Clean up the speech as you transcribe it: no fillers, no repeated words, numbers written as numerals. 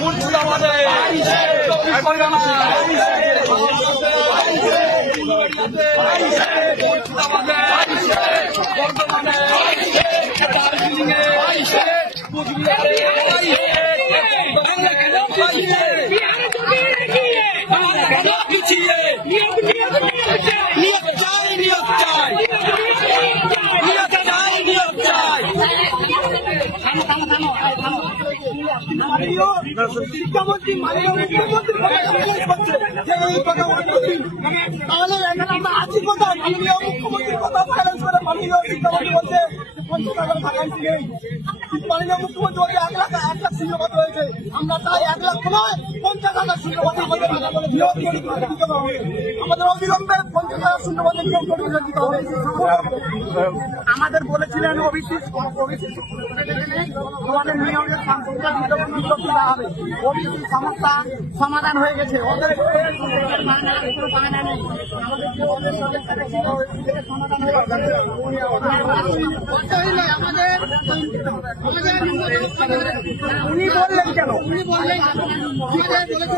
মুর্শিদাবাদে মুর্শিদাবাদে বর্ধমানে দার্জিলিংয়ে কুচবিহারে শিক্ষামন্ত্রী মাননীয় মুখ্যমন্ত্রী তাহলে এখানে আমরা আছি কোথায়? মাননীয় মুখ্যমন্ত্রীর কথা ফাইন্যান্স করে মাননীয় শিক্ষামন্ত্রী বলছে 50,000 ভ্যাকান্সি নেই। মাননীয় মুখ্যমন্ত্রী বলছে 1 লাখ শূন্যপদ রয়েছে। আমরা তাই 1 লাখ নয় 50,000 শূন্যপদ নিয়োগ দিতে হবে। আমাদের অবিলম্বে 50,000 শূন্যপদে নিয়োগ দিতে হবে। আমাদের বলেছিলেন ওবিসি আমাদের নিয়োগের সংখ্যা দেওয়া হবে। ওবিসি সমস্যা সমাধান হয়ে গেছে। ওদের বায়না নেই। আমাদের সমাধান হয়ে গেছে। উনি বললেন কেন? উনি বললেন শিক্ষামন্ত্রী